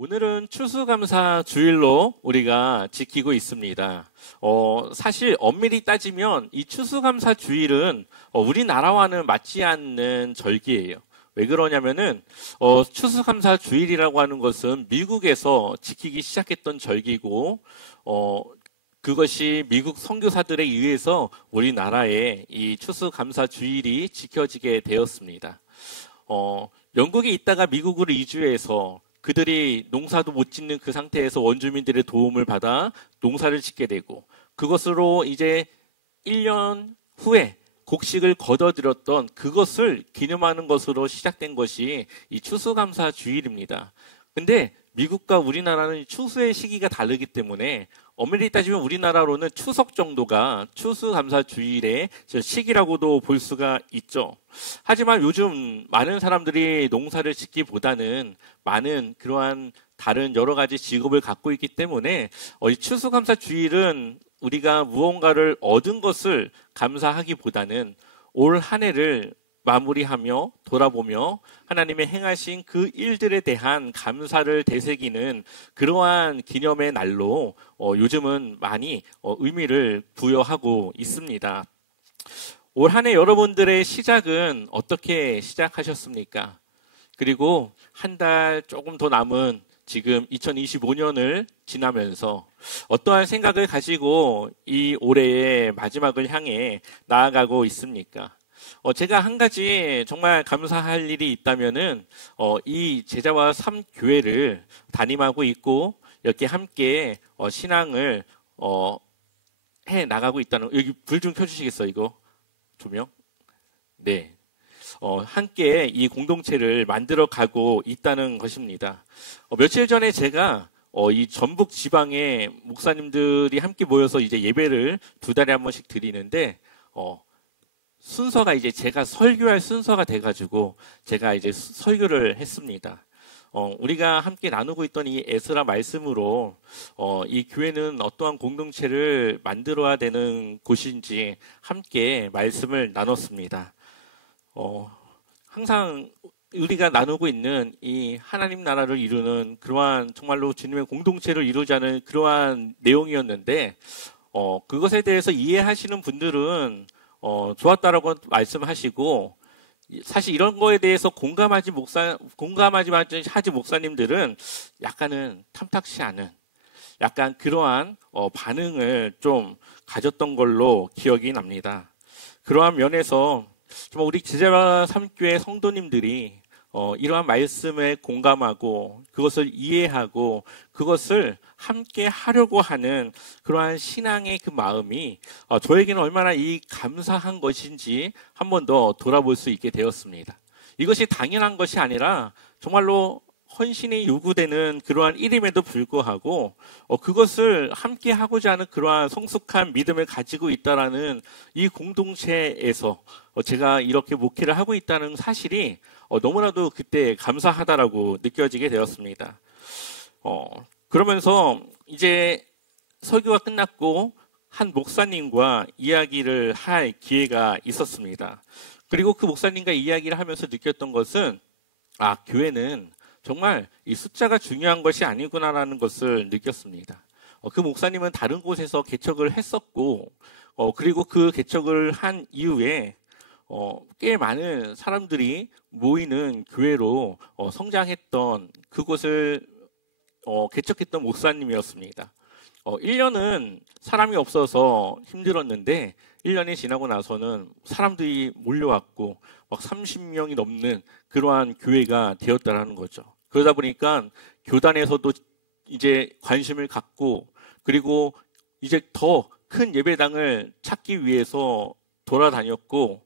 오늘은 추수감사 주일로 우리가 지키고 있습니다. 사실 엄밀히 따지면 이 추수감사 주일은 우리나라와는 맞지 않는 절기예요. 왜 그러냐면은 추수감사 주일이라고 하는 것은 미국에서 지키기 시작했던 절기고 그것이 미국 선교사들에 의해서 우리나라에 이 추수감사 주일이 지켜지게 되었습니다. 영국에 있다가 미국으로 이주해서 그들이 농사도 못 짓는 그 상태에서 원주민들의 도움을 받아 농사를 짓게 되고 그것으로 이제 1년 후에 곡식을 거둬들였던 그것을 기념하는 것으로 시작된 것이 이 추수감사 주일입니다. 근데 미국과 우리나라는 추수의 시기가 다르기 때문에 엄밀히 따지면 우리나라로는 추석 정도가 추수감사 주일의 시기라고도 볼 수가 있죠. 하지만 요즘 많은 사람들이 농사를 짓기보다는 많은 그러한 다른 여러 가지 직업을 갖고 있기 때문에 이 추수감사 주일은 우리가 무언가를 얻은 것을 감사하기보다는 올 한 해를 마무리하며 돌아보며 하나님의 행하신 그 일들에 대한 감사를 되새기는 그러한 기념의 날로 요즘은 많이 의미를 부여하고 있습니다. 올 한 해 여러분들의 시작은 어떻게 시작하셨습니까? 그리고 한 달 조금 더 남은 지금 2025년을 지나면서 어떠한 생각을 가지고 이 올해의 마지막을 향해 나아가고 있습니까? 제가 한 가지 정말 감사할 일이 있다면은 이 제자와 삼교회를 담임하고 있고 이렇게 함께 신앙을 해 나가고 있다는. 여기 불 좀 켜주시겠어요? 이거 조명. 네. 함께 이 공동체를 만들어 가고 있다는 것입니다. 며칠 전에 제가 이 전북 지방의 목사님들이 함께 모여서 이제 예배를 2달에 한 번씩 드리는데 순서가 이제 제가 설교할 순서가 돼가지고 제가 이제 설교를 했습니다. 우리가 함께 나누고 있던 이 에스라 말씀으로 이 교회는 어떠한 공동체를 만들어야 되는 곳인지 함께 말씀을 나눴습니다. 항상 우리가 나누고 있는 이 하나님 나라를 이루는 그러한 정말로 주님의 공동체를 이루자는 그러한 내용이었는데 그것에 대해서 이해하시는 분들은 좋았다라고 말씀하시고 사실 이런 거에 대해서 공감하지 하지 목사님들은 약간은 탐탁치 않은 약간 그러한 반응을 좀 가졌던 걸로 기억이 납니다. 그러한 면에서 정말 우리 제자와 삼교회 성도님들이 이러한 말씀에 공감하고 그것을 이해하고 그것을 함께 하려고 하는 그러한 신앙의 그 마음이 저에게는 얼마나 이 감사한 것인지 한 번 더 돌아볼 수 있게 되었습니다. 이것이 당연한 것이 아니라 정말로 헌신이 요구되는 그러한 일임에도 불구하고 그것을 함께 하고자 하는 그러한 성숙한 믿음을 가지고 있다라는 이 공동체에서 제가 이렇게 목회를 하고 있다는 사실이 너무나도 그때 감사하다라고 느껴지게 되었습니다. 그러면서 이제 설교가 끝났고 한 목사님과 이야기를 할 기회가 있었습니다. 그리고 그 목사님과 이야기를 하면서 느꼈던 것은 교회는 정말 이 숫자가 중요한 것이 아니구나라는 것을 느꼈습니다. 그 목사님은 다른 곳에서 개척을 했었고 그리고 그 개척을 한 이후에 꽤 많은 사람들이 모이는 교회로 성장했던 그곳을 개척했던 목사님이었습니다. 1년은 사람이 없어서 힘들었는데 1년이 지나고 나서는 사람들이 몰려왔고 막 30명이 넘는 그러한 교회가 되었다라는 거죠. 그러다 보니까 교단에서도 이제 관심을 갖고 그리고 이제 더 큰 예배당을 찾기 위해서 돌아다녔고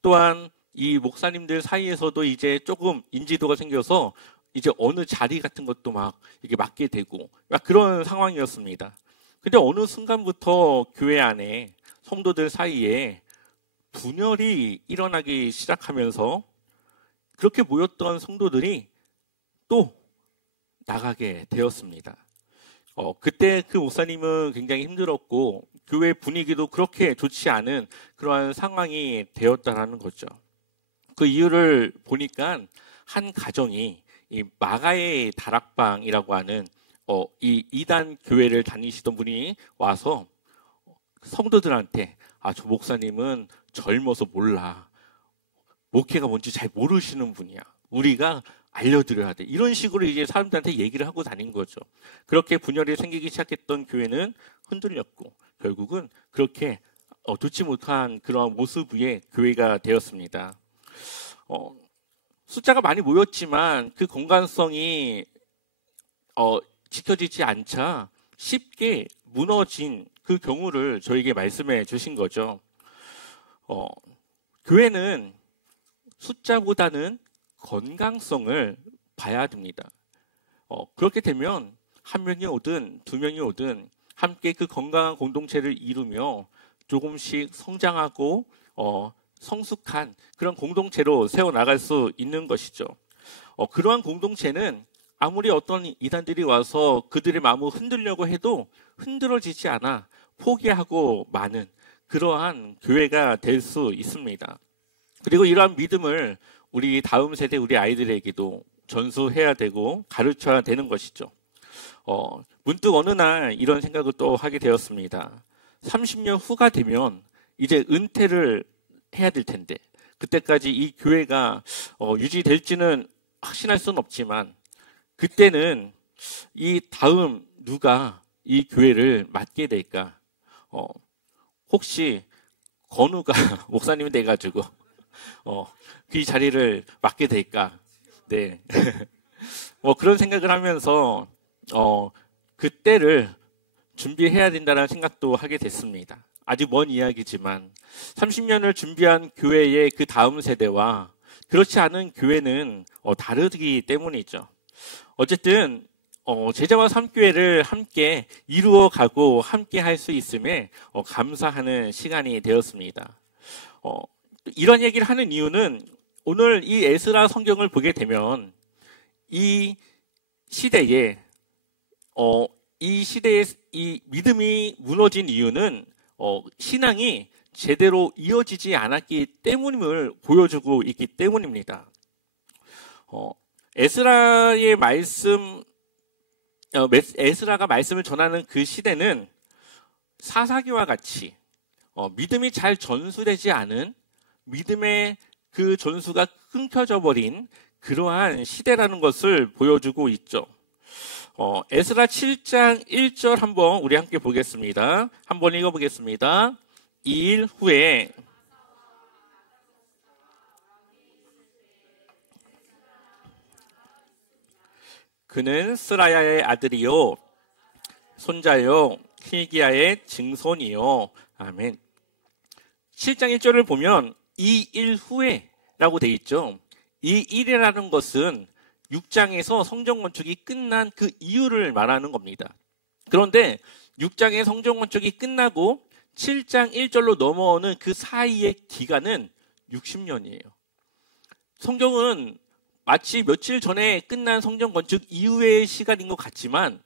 또한 이 목사님들 사이에서도 이제 조금 인지도가 생겨서 이제 어느 자리 같은 것도 막 이렇게 맡게 되고 막 그런 상황이었습니다. 근데 어느 순간부터 교회 안에 성도들 사이에 분열이 일어나기 시작하면서 그렇게 모였던 성도들이 또 나가게 되었습니다. 그때 그 목사님은 굉장히 힘들었고 교회 분위기도 그렇게 좋지 않은 그러한 상황이 되었다라는 거죠. 그 이유를 보니까 한 가정이 이 마가의 다락방이라고 하는 이 이단 교회를 다니시던 분이 와서 성도들한테 저 목사님은 젊어서 몰라. 목회가 뭔지 잘 모르시는 분이야. 우리가 알려드려야 돼. 이런 식으로 이제 사람들한테 얘기를 하고 다닌 거죠. 그렇게 분열이 생기기 시작했던 교회는 흔들렸고 결국은 그렇게 좋지 못한 그런 모습의 교회가 되었습니다. 숫자가 많이 모였지만 그 건강성이 지켜지지 않자 쉽게 무너진 그 경우를 저에게 말씀해 주신 거죠. 교회는 숫자보다는 건강성을 봐야 됩니다. 그렇게 되면 한 명이 오든 두 명이 오든 함께 그 건강한 공동체를 이루며 조금씩 성장하고 성숙한 그런 공동체로 세워나갈 수 있는 것이죠. 그러한 공동체는 아무리 어떤 이단들이 와서 그들의 마음을 흔들려고 해도 흔들어지지 않아 포기하고 마는 그러한 교회가 될 수 있습니다. 그리고 이러한 믿음을 우리 다음 세대 우리 아이들에게도 전수해야 되고 가르쳐야 되는 것이죠. 문득 어느 날 이런 생각을 또 하게 되었습니다. 30년 후가 되면 이제 은퇴를 해야 될 텐데 그때까지 이 교회가 유지될지는 확신할 수는 없지만 그때는 이 다음 누가 이 교회를 맡게 될까? 혹시 건우가 목사님이 돼가지고 그 자리를 맡게 될까? 네. 그런 생각을 하면서 그때를 준비해야 된다는 생각도 하게 됐습니다. 아직 먼 이야기지만 30년을 준비한 교회의 그 다음 세대와 그렇지 않은 교회는 다르기 때문이죠. 어쨌든 제자와 삼교회를 함께 이루어가고 함께 할 수 있음에 감사하는 시간이 되었습니다. 이런 얘기를 하는 이유는 오늘 이 에스라 성경을 보게 되면 이 시대에 이 믿음이 무너진 이유는 신앙이 제대로 이어지지 않았기 때문임을 보여주고 있기 때문입니다. 에스라의 에스라가 말씀을 전하는 그 시대는 사사기와 같이 믿음이 잘 전수되지 않은 믿음의 그 전수가 끊겨져 버린 그러한 시대라는 것을 보여주고 있죠. 에스라 7장 1절 한번 우리 함께 보겠습니다. 한번 읽어보겠습니다. 2일 후에 그는 스라야의 아들이요 손자요 hil기야의 증손이요. 아멘. 7장 1절을 보면 이 일 후에 라고 되어 있죠. 이 일이라는 것은 6장에서 성전 건축이 끝난 그 이유를 말하는 겁니다. 그런데 6장의 성전 건축이 끝나고 7장 1절로 넘어오는 그 사이의 기간은 60년이에요. 성경은 마치 며칠 전에 끝난 성전 건축 이후의 시간인 것 같지만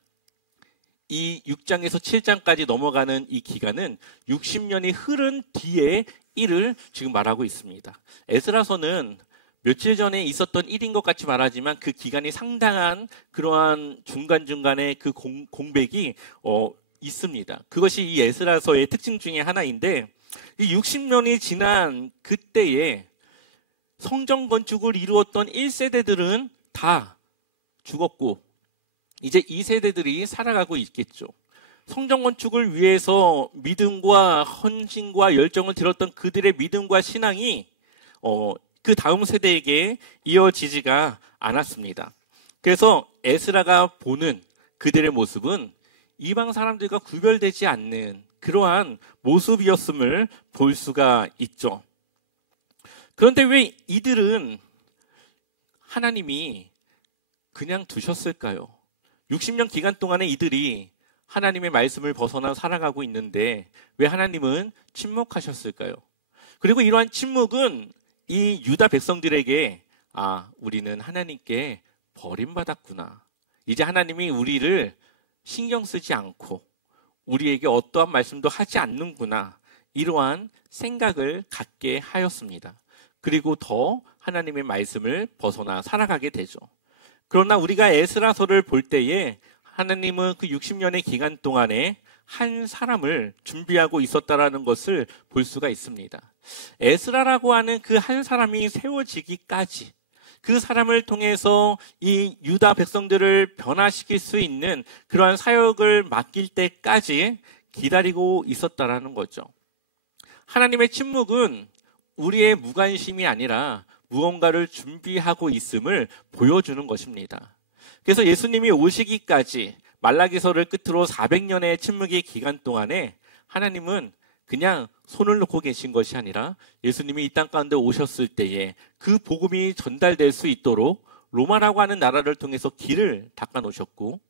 이 6장에서 7장까지 넘어가는 이 기간은 60년이 흐른 뒤의 일을 지금 말하고 있습니다. 에스라서는 며칠 전에 있었던 일인 것 같이 말하지만 그 기간이 상당한 그러한 중간중간에 그 공백이 있습니다. 그것이 이 에스라서의 특징 중에 하나인데 이 60년이 지난 그때에 성전 건축을 이루었던 1세대들은 다 죽었고 이제 2세대들이 살아가고 있겠죠. 성전 건축을 위해서 믿음과 헌신과 열정을 들었던 그들의 믿음과 신앙이 그 다음 세대에게 이어지지가 않았습니다. 그래서 에스라가 보는 그들의 모습은 이방 사람들과 구별되지 않는 그러한 모습이었음을 볼 수가 있죠. 그런데 왜 이들은 하나님이 그냥 두셨을까요? 60년 기간 동안에 이들이 하나님의 말씀을 벗어나 살아가고 있는데 왜 하나님은 침묵하셨을까요? 그리고 이러한 침묵은 이 유다 백성들에게 우리는 하나님께 버림받았구나. 이제 하나님이 우리를 신경 쓰지 않고 우리에게 어떠한 말씀도 하지 않는구나. 이러한 생각을 갖게 하였습니다. 그리고 더 하나님의 말씀을 벗어나 살아가게 되죠. 그러나 우리가 에스라서를 볼 때에 하나님은 그 60년의 기간 동안에 한 사람을 준비하고 있었다라는 것을 볼 수가 있습니다. 에스라라고 하는 그 한 사람이 세워지기까지, 그 사람을 통해서 이 유다 백성들을 변화시킬 수 있는 그러한 사역을 맡길 때까지 기다리고 있었다라는 거죠. 하나님의 침묵은 우리의 무관심이 아니라 무언가를 준비하고 있음을 보여주는 것입니다. 그래서 예수님이 오시기까지 말라기서를 끝으로 400년의 침묵의 기간 동안에 하나님은 그냥 손을 놓고 계신 것이 아니라 예수님이 이 땅 가운데 오셨을 때에 그 복음이 전달될 수 있도록 로마라고 하는 나라를 통해서 길을 닦아 놓으셨고,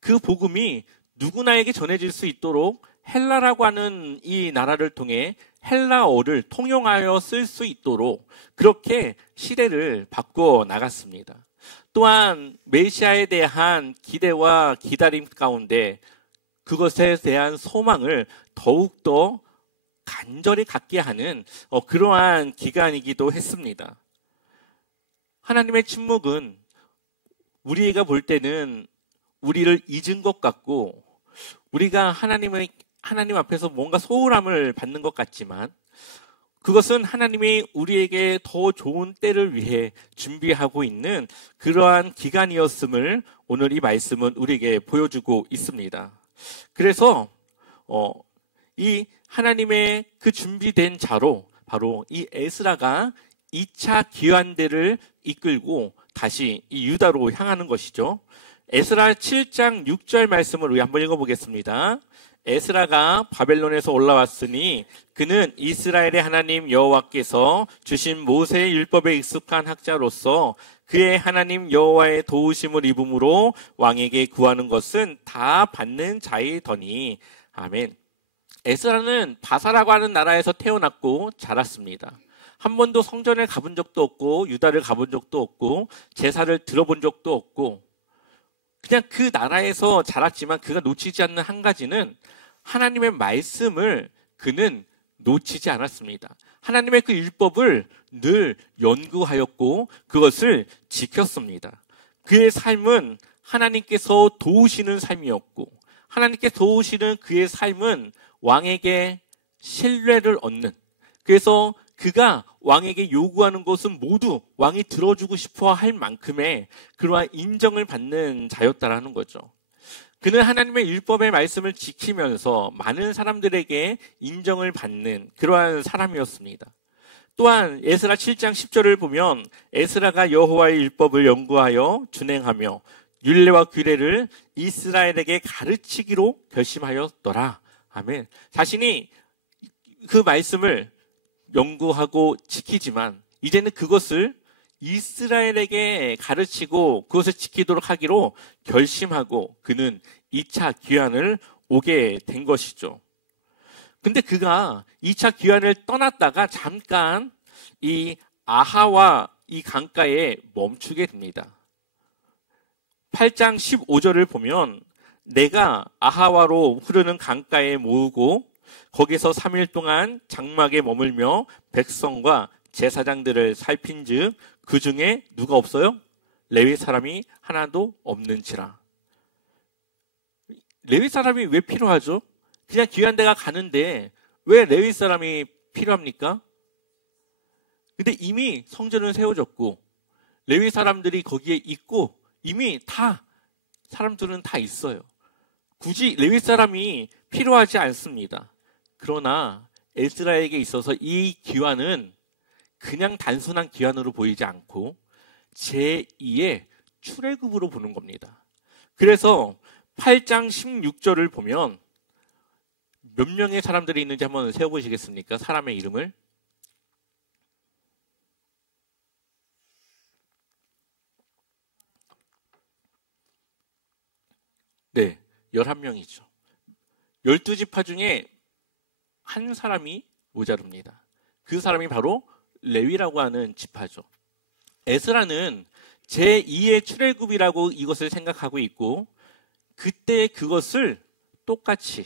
그 복음이 누구나에게 전해질 수 있도록 헬라라고 하는 이 나라를 통해 헬라어를 통용하여 쓸 수 있도록 그렇게 시대를 바꿔 나갔습니다. 또한 메시아에 대한 기대와 기다림 가운데 그것에 대한 소망을 더욱더 간절히 갖게 하는 그러한 기간이기도 했습니다. 하나님의 침묵은 우리가 볼 때는 우리를 잊은 것 같고, 우리가 하나님 앞에서 뭔가 소홀함을 받는 것 같지만, 그것은 하나님이 우리에게 더 좋은 때를 위해 준비하고 있는 그러한 기간이었음을 오늘 이 말씀은 우리에게 보여주고 있습니다. 그래서 이 하나님의 그 준비된 자로 바로 이 에스라가 2차 기환대를 이끌고 다시 이 유다로 향하는 것이죠. 에스라 7장 6절 말씀을 우리 한번 읽어보겠습니다. 에스라가 바벨론에서 올라왔으니 그는 이스라엘의 하나님 여호와께서 주신 모세의 율법에 익숙한 학자로서 그의 하나님 여호와의 도우심을 입음으로 왕에게 구하는 것은 다 받는 자이더니. 아멘. 에스라는 바사라고 하는 나라에서 태어났고 자랐습니다. 한 번도 성전에 가본 적도 없고 유다를 가본 적도 없고 제사를 들어본 적도 없고, 그냥 그 나라에서 자랐지만 그가 놓치지 않는 한 가지는 하나님의 말씀을 그는 놓치지 않았습니다. 하나님의 그 율법을 늘 연구하였고 그것을 지켰습니다. 그의 삶은 하나님께서 도우시는 삶이었고, 하나님께서 도우시는 그의 삶은 왕에게 신뢰를 얻는, 그래서 그가 왕에게 요구하는 것은 모두 왕이 들어주고 싶어 할 만큼의 그러한 인정을 받는 자였다라는 거죠. 그는 하나님의 율법의 말씀을 지키면서 많은 사람들에게 인정을 받는 그러한 사람이었습니다. 또한 에스라 7장 10절을 보면 에스라가 여호와의 율법을 연구하여 준행하며 율례와 규례를 이스라엘에게 가르치기로 결심하였더라. 아멘. 자신이 그 말씀을 연구하고 지키지만 이제는 그것을 이스라엘에게 가르치고 그것을 지키도록 하기로 결심하고 그는 2차 귀환을 오게 된 것이죠. 근데 그가 2차 귀환을 떠났다가 잠깐 이 아하와 이 강가에 멈추게 됩니다. 8장 15절을 보면 내가 아하와로 흐르는 강가에 모으고 거기서 3일 동안 장막에 머물며 백성과 제사장들을 살핀즉 그 중에 누가 없어요? 레위 사람이 하나도 없는지라. 레위 사람이 왜 필요하죠? 그냥 귀환대가 가는데 왜 레위 사람이 필요합니까? 근데 이미 성전은 세워졌고 레위 사람들이 거기에 있고 이미 다 사람들은 다 있어요. 굳이 레위 사람이 필요하지 않습니다. 그러나 에스라에게 있어서 이 귀환은 그냥 단순한 귀환으로 보이지 않고 제2의 출애굽으로 보는 겁니다. 그래서 8장 16절을 보면 몇 명의 사람들이 있는지 한번 세어보시겠습니까? 사람의 이름을. 네, 11명이죠. 12지파 중에 한 사람이 모자릅니다. 그 사람이 바로 레위라고 하는 지파죠. 에스라는 제2의 출애굽이라고 이것을 생각하고 있고 그때 그것을 똑같이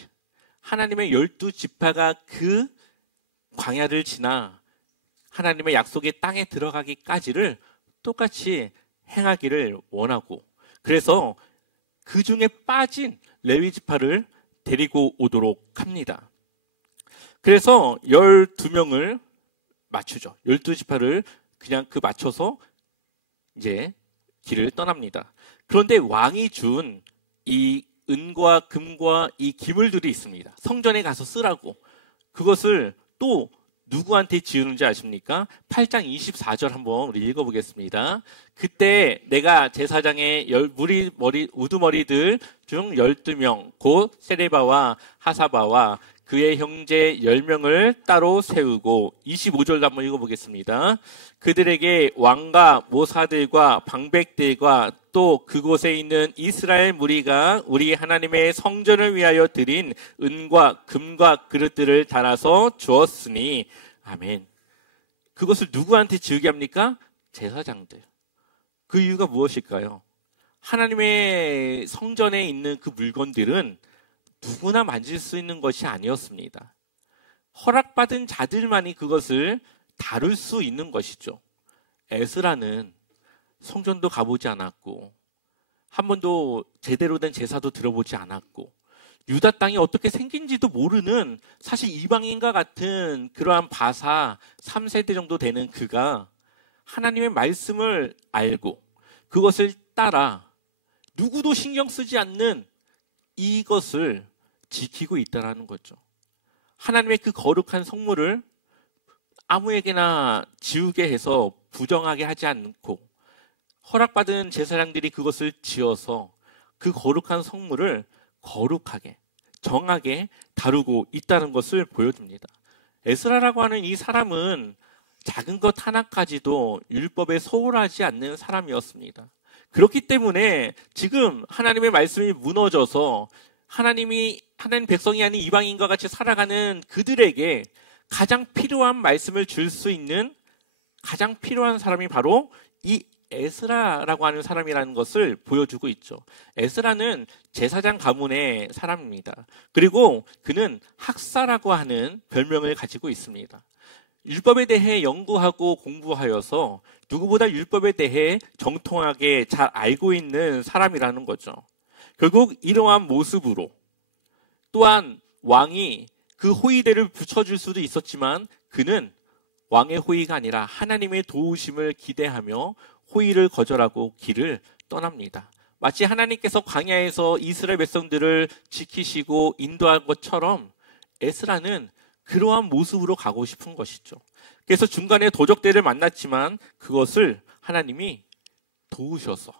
하나님의 12지파가 그 광야를 지나 하나님의 약속의 땅에 들어가기까지를 똑같이 행하기를 원하고, 그래서 그 중에 빠진 레위 지파를 데리고 오도록 합니다. 그래서 12명을 맞추죠. 12지파를 그냥 그 맞춰서 이제 길을 떠납니다. 그런데 왕이 준 이 은과 금과 이 기물들이 있습니다. 성전에 가서 쓰라고. 그것을 또 누구한테 지우는지 아십니까? 8장 24절 한번 우리 읽어보겠습니다. 그때 내가 제사장의 우두머리들 중 12명 곧 세레바와 하사바와 그의 형제 10명을 따로 세우고, 25절도 한번 읽어보겠습니다. 그들에게 왕과 모사들과 방백들과 또 그곳에 있는 이스라엘 무리가 우리 하나님의 성전을 위하여 드린 은과 금과 그릇들을 달아서 주었으니, 아멘. 그것을 누구한테 지우게 합니까? 제사장들. 그 이유가 무엇일까요? 하나님의 성전에 있는 그 물건들은 누구나 만질 수 있는 것이 아니었습니다. 허락받은 자들만이 그것을 다룰 수 있는 것이죠. 에스라는 성전도 가보지 않았고, 한 번도 제대로 된 제사도 들어보지 않았고, 유다 땅이 어떻게 생긴지도 모르는 사실 이방인과 같은 그러한 바사 3세대 정도 되는 그가 하나님의 말씀을 알고 그것을 따라 누구도 신경 쓰지 않는 이것을 지키고 있다는 거죠. 하나님의 그 거룩한 성물을 아무에게나 지우게 해서 부정하게 하지 않고, 허락받은 제사장들이 그것을 지어서 그 거룩한 성물을 거룩하게, 정하게 다루고 있다는 것을 보여줍니다. 에스라라고 하는 이 사람은 작은 것 하나까지도 율법에 소홀하지 않는 사람이었습니다. 그렇기 때문에 지금 하나님의 말씀이 무너져서 하나님 백성이 아닌 이방인과 같이 살아가는 그들에게 가장 필요한 말씀을 줄 수 있는 가장 필요한 사람이 바로 이 에스라라고 하는 사람이라는 것을 보여주고 있죠. 에스라는 제사장 가문의 사람입니다. 그리고 그는 학사라고 하는 별명을 가지고 있습니다. 율법에 대해 연구하고 공부하여서 누구보다 율법에 대해 정통하게 잘 알고 있는 사람이라는 거죠. 결국 이러한 모습으로, 또한 왕이 그 호위대를 붙여줄 수도 있었지만 그는 왕의 호위가 아니라 하나님의 도우심을 기대하며 호위를 거절하고 길을 떠납니다. 마치 하나님께서 광야에서 이스라엘 백성들을 지키시고 인도한 것처럼 에스라는 그러한 모습으로 가고 싶은 것이죠. 그래서 중간에 도적대를 만났지만 그것을 하나님이 도우셔서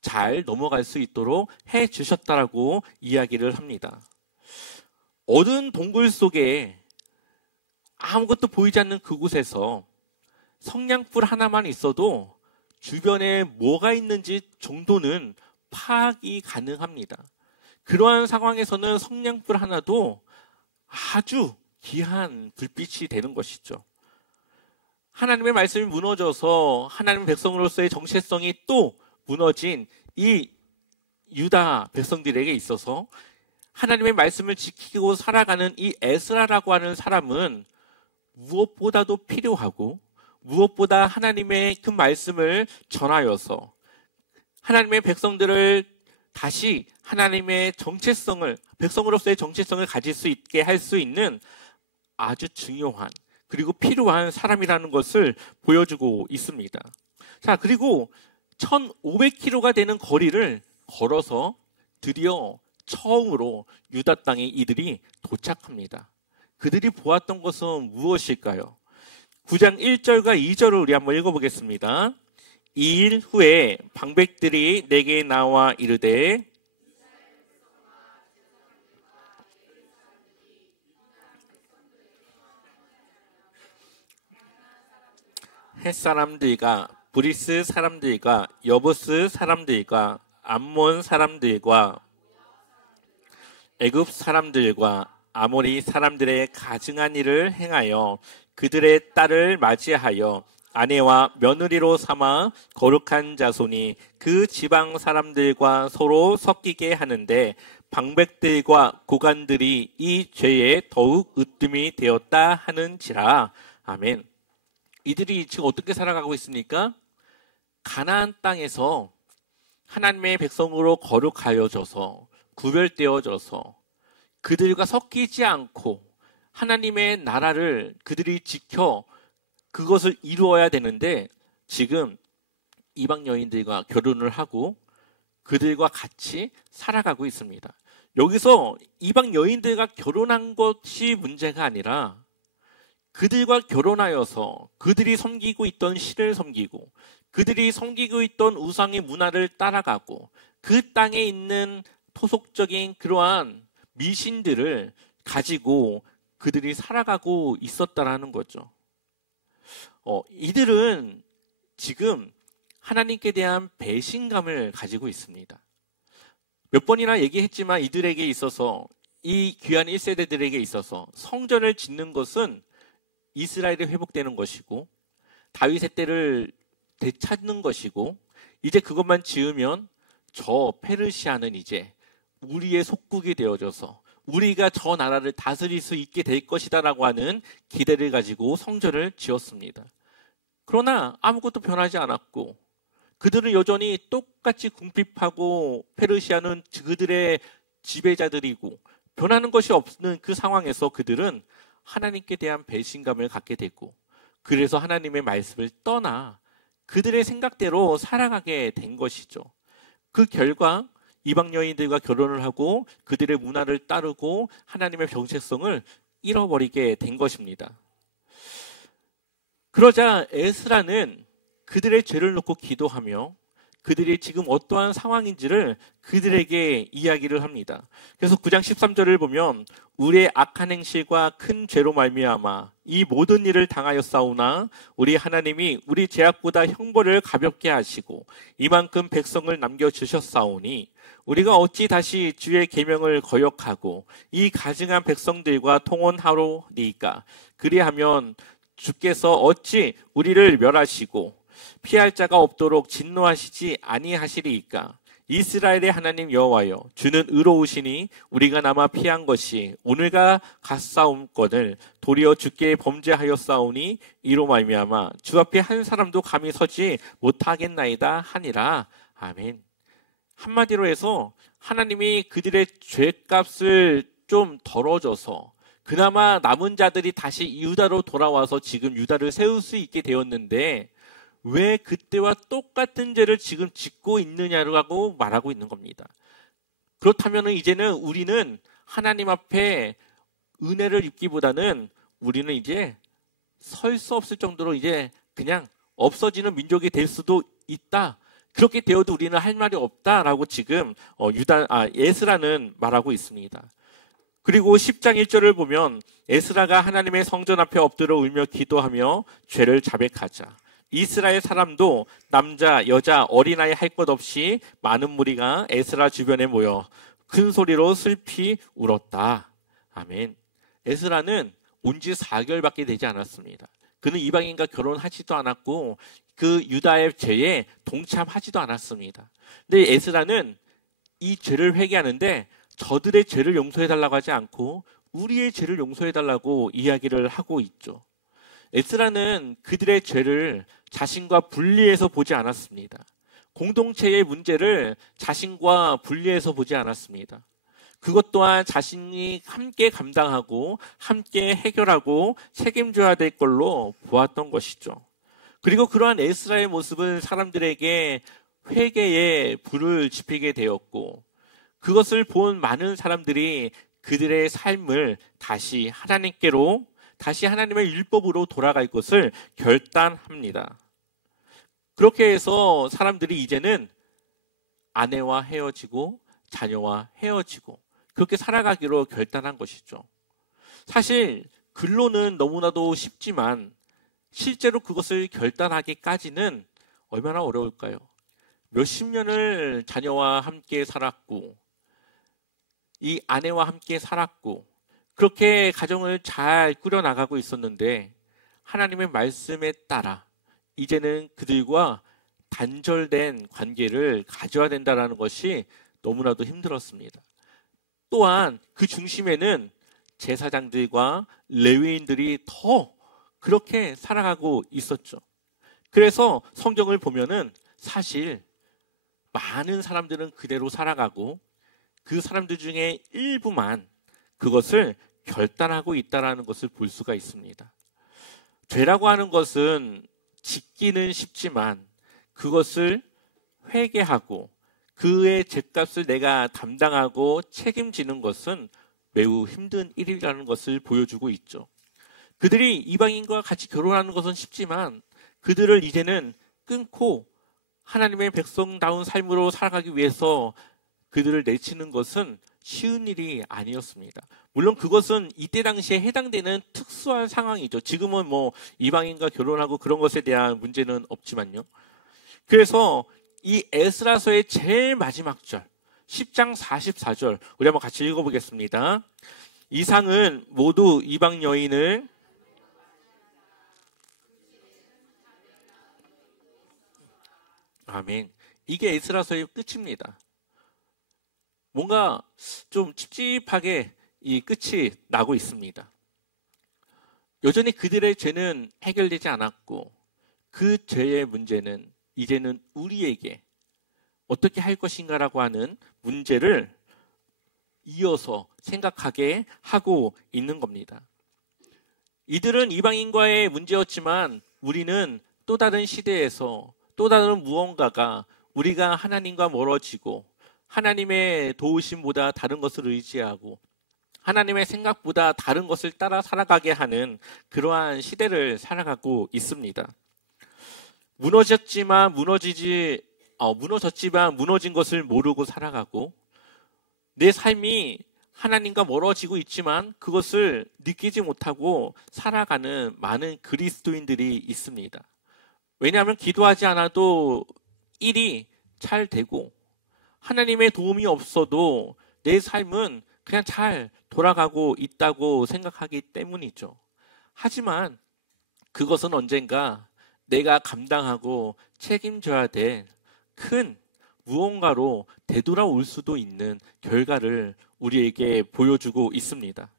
잘 넘어갈 수 있도록 해 주셨다라고 이야기를 합니다. 어두운 동굴 속에 아무것도 보이지 않는 그곳에서 성냥불 하나만 있어도 주변에 뭐가 있는지 정도는 파악이 가능합니다. 그러한 상황에서는 성냥불 하나도 아주 귀한 불빛이 되는 것이죠. 하나님의 말씀이 무너져서 하나님의 백성으로서의 정체성이 또 무너진 이 유다 백성들에게 있어서 하나님의 말씀을 지키고 살아가는 이 에스라라고 하는 사람은 무엇보다도 필요하고, 무엇보다 하나님의 그 말씀을 전하여서 하나님의 백성들을 다시 하나님의 정체성을, 백성으로서의 정체성을 가질 수 있게 할 수 있는 아주 중요한 그리고 필요한 사람이라는 것을 보여주고 있습니다. 자, 그리고 1500km가 되는 거리를 걸어서 드디어 처음으로 유다 땅에 이들이 도착합니다. 그들이 보았던 것은 무엇일까요? 9장 1절과 2절을 우리 한번 읽어보겠습니다. 2일 후에 방백들이 내게 나와 이르되 헷사람들과 브리스 사람들과 여부스 사람들과 암몬 사람들과 애굽 사람들과 아모리 사람들의 가증한 일을 행하여 그들의 딸을 맞이하여 아내와 며느리로 삼아 거룩한 자손이 그 지방 사람들과 서로 섞이게 하는데 방백들과 고관들이 이 죄에 더욱 으뜸이 되었다 하는지라. 아멘. 이들이 지금 어떻게 살아가고 있습니까? 가나안 땅에서 하나님의 백성으로 거룩하여져서 구별되어져서 그들과 섞이지 않고 하나님의 나라를 그들이 지켜 그것을 이루어야 되는데 지금 이방 여인들과 결혼을 하고 그들과 같이 살아가고 있습니다. 여기서 이방 여인들과 결혼한 것이 문제가 아니라 그들과 결혼하여서 그들이 섬기고 있던 신을 섬기고 그들이 섬기고 있던 우상의 문화를 따라가고 그 땅에 있는 토속적인 그러한 미신들을 가지고 그들이 살아가고 있었다라는 거죠. 이들은 지금 하나님께 대한 배신감을 가지고 있습니다. 몇 번이나 얘기했지만 이들에게 있어서 이 귀한 1세대들에게 있어서 성전을 짓는 것은 이스라엘이 회복되는 것이고 다윗의 때를 되찾는 것이고 이제 그것만 지으면 저 페르시아는 이제 우리의 속국이 되어져서 우리가 저 나라를 다스릴 수 있게 될 것이다라고 하는 기대를 가지고 성전을 지었습니다. 그러나 아무것도 변하지 않았고 그들은 여전히 똑같이 궁핍하고 페르시아는 그들의 지배자들이고 변하는 것이 없는 그 상황에서 그들은 하나님께 대한 배신감을 갖게 됐고 그래서 하나님의 말씀을 떠나 그들의 생각대로 살아가게 된 것이죠. 그 결과 이방 여인들과 결혼을 하고 그들의 문화를 따르고 하나님의 정체성을 잃어버리게 된 것입니다. 그러자 에스라는 그들의 죄를 놓고 기도하며 그들이 지금 어떠한 상황인지를 그들에게 이야기를 합니다. 그래서 9장 13절을 보면 우리의 악한 행실과 큰 죄로 말미암아 이 모든 일을 당하였사오나 우리 하나님이 우리 죄악보다 형벌을 가볍게 하시고 이만큼 백성을 남겨주셨사오니 우리가 어찌 다시 주의 계명을 거역하고 이 가증한 백성들과 통혼하로니까 그리하면 주께서 어찌 우리를 멸하시고 피할 자가 없도록 진노하시지 아니하시리이까. 이스라엘의 하나님 여호와여 주는 의로우시니 우리가 남아 피한 것이 오늘과 같사옵건을 도리어 주께 범죄하였사오니 이로 말미암아 주 앞에 한 사람도 감히 서지 못하겠나이다 하니라. 아멘. 한마디로 해서 하나님이 그들의 죄값을 좀 덜어줘서 그나마 남은 자들이 다시 유다로 돌아와서 지금 유다를 세울 수 있게 되었는데 왜 그때와 똑같은 죄를 지금 짓고 있느냐라고 말하고 있는 겁니다. 그렇다면 이제는 우리는 하나님 앞에 은혜를 입기보다는 우리는 이제 설 수 없을 정도로 이제 그냥 없어지는 민족이 될 수도 있다. 그렇게 되어도 우리는 할 말이 없다라고 지금 에스라는 말하고 있습니다. 그리고 10장 1절을 보면 에스라가 하나님의 성전 앞에 엎드려 울며 기도하며 죄를 자백하자. 이스라엘 사람도 남자, 여자, 어린아이 할 것 없이 많은 무리가 에스라 주변에 모여 큰 소리로 슬피 울었다. 아멘. 에스라는 온 지 4개월밖에 되지 않았습니다. 그는 이방인과 결혼하지도 않았고 그 유다의 죄에 동참하지도 않았습니다. 근데 에스라는 이 죄를 회개하는데 저들의 죄를 용서해달라고 하지 않고 우리의 죄를 용서해달라고 이야기를 하고 있죠. 에스라는 그들의 죄를 자신과 분리해서 보지 않았습니다. 공동체의 문제를 자신과 분리해서 보지 않았습니다. 그것 또한 자신이 함께 감당하고 함께 해결하고 책임져야 될 걸로 보았던 것이죠. 그리고 그러한 에스라의 모습은 사람들에게 회개의 불을 지피게 되었고 그것을 본 많은 사람들이 그들의 삶을 다시 하나님께로 다시 하나님의 율법으로 돌아갈 것을 결단합니다. 그렇게 해서 사람들이 이제는 아내와 헤어지고 자녀와 헤어지고 그렇게 살아가기로 결단한 것이죠. 사실 글로는 너무나도 쉽지만 실제로 그것을 결단하기까지는 얼마나 어려울까요? 몇십 년을 자녀와 함께 살았고 이 아내와 함께 살았고 그렇게 가정을 잘 꾸려나가고 있었는데 하나님의 말씀에 따라 이제는 그들과 단절된 관계를 가져야 된다는 것이 너무나도 힘들었습니다. 또한 그 중심에는 제사장들과 레위인들이 더 그렇게 살아가고 있었죠. 그래서 성경을 보면은 사실 많은 사람들은 그대로 살아가고 그 사람들 중에 일부만 그것을 결단하고 있다는 것을 볼 수가 있습니다. 죄라고 하는 것은 짓기는 쉽지만 그것을 회개하고 그의 죄값을 내가 담당하고 책임지는 것은 매우 힘든 일이라는 것을 보여주고 있죠. 그들이 이방인과 같이 결혼하는 것은 쉽지만 그들을 이제는 끊고 하나님의 백성다운 삶으로 살아가기 위해서 그들을 내치는 것은 쉬운 일이 아니었습니다. 물론 그것은 이때 당시에 해당되는 특수한 상황이죠. 지금은 뭐 이방인과 결혼하고 그런 것에 대한 문제는 없지만요. 그래서 이 에스라서의 제일 마지막 절 10장 44절 우리 한번 같이 읽어보겠습니다. 이상은 모두 이방 여인을 아멘. 이게 에스라서의 끝입니다. 뭔가 좀 찝찝하게 이 끝이 나고 있습니다. 여전히 그들의 죄는 해결되지 않았고 그 죄의 문제는 이제는 우리에게 어떻게 할 것인가라고 하는 문제를 이어서 생각하게 하고 있는 겁니다. 이들은 이방인과의 문제였지만 우리는 또 다른 시대에서 또 다른 무언가가 우리가 하나님과 멀어지고 하나님의 도우심보다 다른 것을 의지하고 하나님의 생각보다 다른 것을 따라 살아가게 하는 그러한 시대를 살아가고 있습니다. 무너졌지만 무너진 것을 모르고 살아가고 내 삶이 하나님과 멀어지고 있지만 그것을 느끼지 못하고 살아가는 많은 그리스도인들이 있습니다. 왜냐하면 기도하지 않아도 일이 잘 되고 하나님의 도움이 없어도 내 삶은 그냥 잘 돌아가고 있다고 생각하기 때문이죠. 하지만 그것은 언젠가 내가 감당하고 책임져야 될 큰 무언가로 되돌아올 수도 있는 결과를 우리에게 보여주고 있습니다.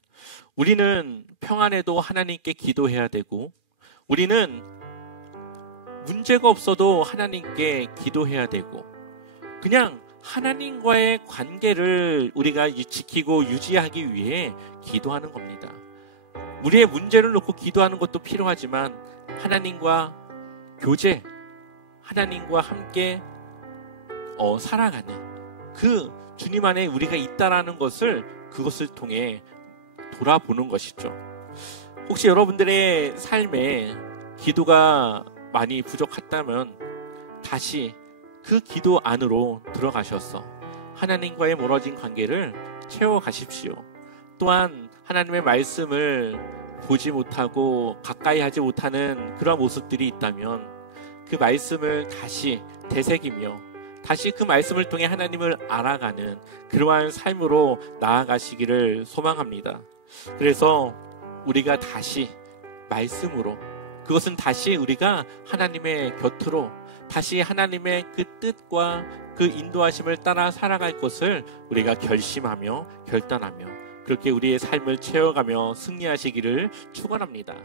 우리는 평안에도 하나님께 기도해야 되고 우리는 문제가 없어도 하나님께 기도해야 되고 그냥 하나님과의 관계를 우리가 지키고 유지하기 위해 기도하는 겁니다. 우리의 문제를 놓고 기도하는 것도 필요하지만 하나님과 교제, 하나님과 함께 살아가는 그 주님 안에 우리가 있다라는 것을 그것을 통해 돌아보는 것이죠. 혹시 여러분들의 삶에 기도가 많이 부족했다면 다시 그 기도 안으로 들어가셔서 하나님과의 멀어진 관계를 채워가십시오. 또한 하나님의 말씀을 보지 못하고 가까이 하지 못하는 그런 모습들이 있다면 그 말씀을 다시 되새기며 다시 그 말씀을 통해 하나님을 알아가는 그러한 삶으로 나아가시기를 소망합니다. 그래서 우리가 다시 말씀으로 그것은 다시 우리가 하나님의 곁으로 다시 하나님의 그 뜻과 그 인도하심을 따라 살아갈 것을 우리가 결심하며 결단하며 그렇게 우리의 삶을 채워가며 승리하시기를 축원합니다.